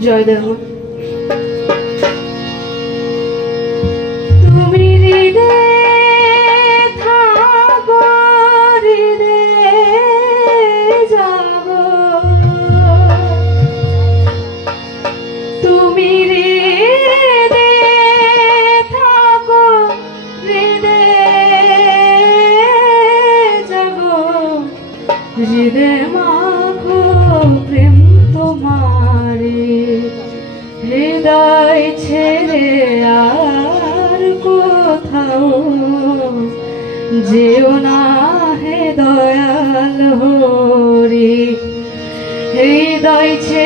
জয় দেব যেও না হে দয়াল হরি। হৃদয় ছে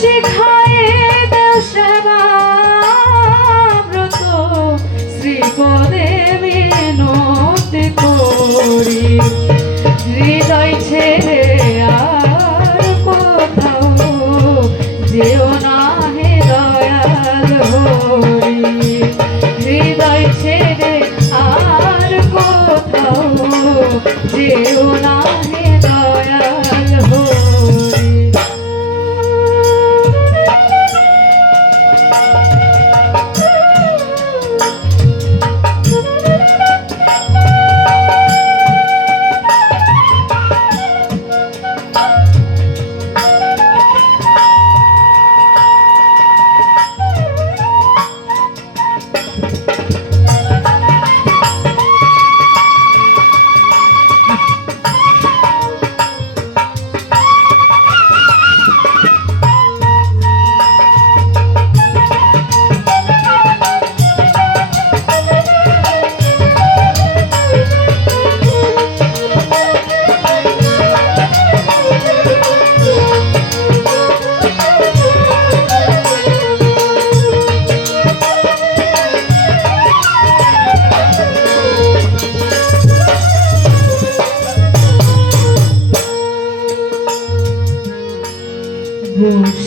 শিখায় দেও সেবা ব্রত। শ্রীপদে বিনতি করি। আর কোথাও যেও না হে আর কোথাও যেও না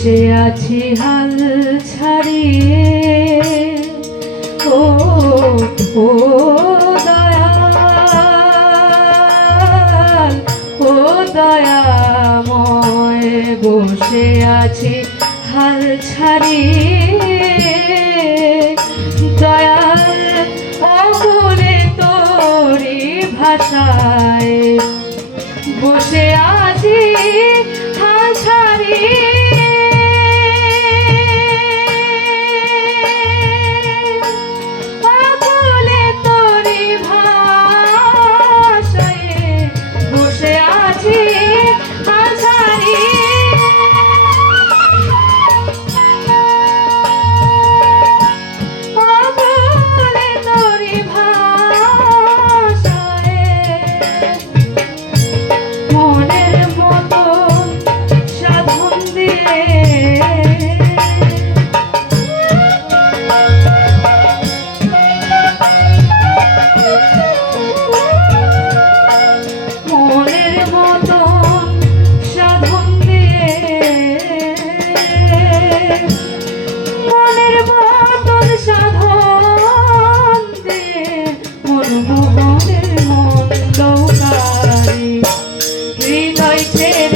বসে আছি হাল ছাড়িয়ে। ও ও দয়াল, ও, দয়াময় বসে আছি হাল ছাড়িয়ে। দয়াল অগুনে তোরি ভাষায় বসে আছি দেখে